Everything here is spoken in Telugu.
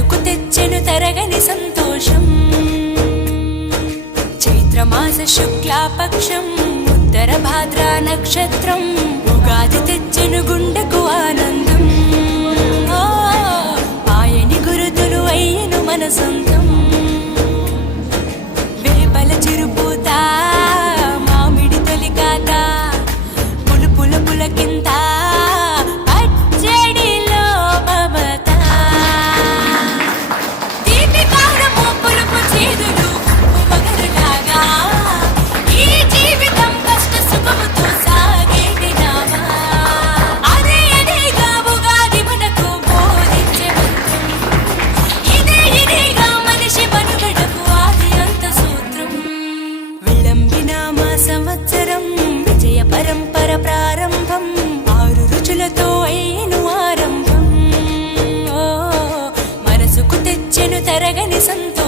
మనసుకు తెచ్చెను తరగని సంతోషం. చైత్రమాస శుక్లాపక్షం ఉత్తర భాద్ర నక్షత్రం ఉగాది తెచ్చెను గుండెకు ఆనందం. ఆయని గురుతులు అయ్యను మన సొంతం. వేపల చిరుపూత మామిడి తొలికాత పులుపుల పులకింత పచ్చడిలో మమత. తీపి కారము పులుపు చేదులు మగరులాగా ఈ జీవితం కష్ట సుఖముతో సాగేటి నామా. అదే అదేగా ఉగాది మనకు బోధించే మంత్రం. ఇదేగా మనిషి మనుగడకు ఆది అంత సూత్రం. విళంబిన మా సంవత్సరం విజయ పరంపర ప్రారంభం. 6 రుచులతో అయ్యను ఆరంభం. మనసుకు తెచ్చెను తరగని సంతోషం.